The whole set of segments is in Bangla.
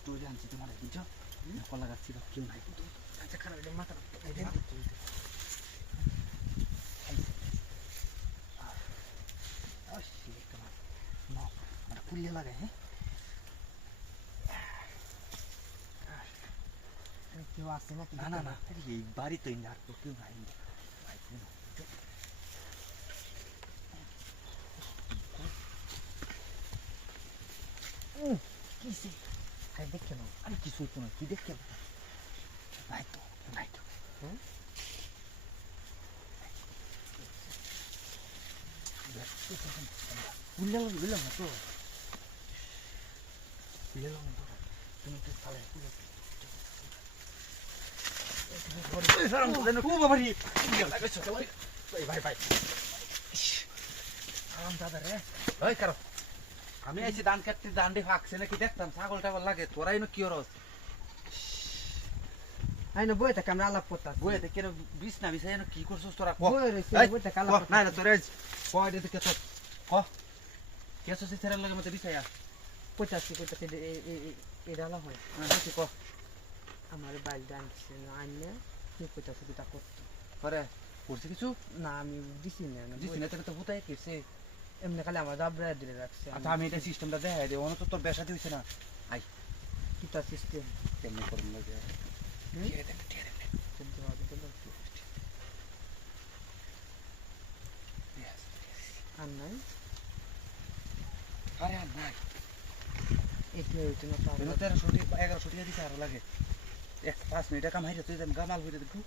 স্টোরি আনছি তোমার বুঝছো কলা গাছ ছিল কেউ নাই কিন্তু আচ্ছা খারাপ এটা মাথা পুলিয়া লাগায় হ্যাঁ কেউ আসে নাকি না না না এই বাড়ি তো আর তো কেউ নাই কিসে আরে দেখে নাও আরে কিছুই তো না কি দেখে নাই তো বুঝলাম না তো বুঝলাম না তো তুমি তো তাহলে আমি আইছি ধান কাটতে দান্ডে ফাঁকছে নাকি দেখতাম ছাগল টাগল লাগে তোরাই না কি রস আইনো বই থেকে আমরা আলাপ করতাম বই থেকে বিষ না বিষ কি করছিস তোরা বই থেকে আলাপ না না তোরা কয় দিতে কেছ ক কেছ সে তেরার লাগে মতে বিছায়া 85 এটা আলাপ হয় কি ক আমার বাইল ডানছে না আইনে 85 টা করতো পরে করছে কিছু না আমি দিছি না তাহলে তো ভূতাই কেছে এমনি খালি আমার দাবরা দিলে রাখছে আচ্ছা আমি এটা সিস্টেমটা দেখাই দেবো তো তোর বেসাতে হইছে না আই কিটা সিস্টেম কেমনি করুন লাগে আর নাই আরে আর নাই এটি হইতো না 1100 টাকা দিতে আরো লাগে 5 মিনিট কাম হাইরে তুই গামাল হইরে দেখু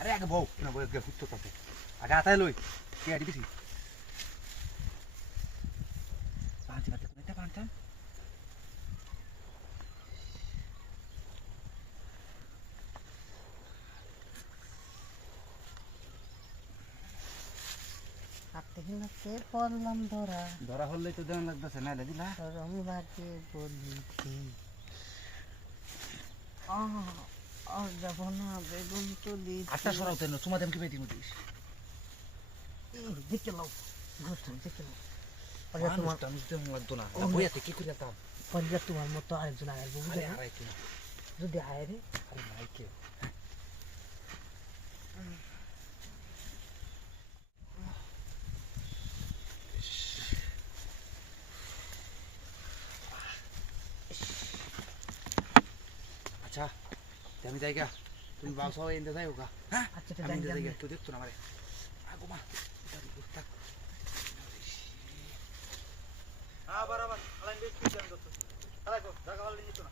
আরে আগে বউ না বউ আগে হুত্তো তাতে আগে আতাই লই কে আডি দিছি পাঁচি বাতে কোনটা পাঁচটাম আপনি হিনাতে পড়লাম ধরা হলেই তো দেন লাগতেছে না দিলা রমবাকে বলিছি যাব না বেগুন তুলি আটটা সরাও তেন তোমাদের আমি কি বেটি মতিস দেখে নাও দেখে নাও তোমার টানুস দেন লাগতো না বইয়াতে কি করে তাম পরিবার তোমার মতো আরেকজন আসবে বুঝলে আরে কি যদি আয় রে আরে নাই কে আচ্ছা আমি যাই গা তুমি বাসা এনে যাই হোক হ্যাঁ আচ্ছা আমি যাই গা কেউ দেখতো না আমারে আগো মা হ্যাঁ বরাবর আলাইন বেশ কি জানো তো আলাইকো জায়গা হল নিতো না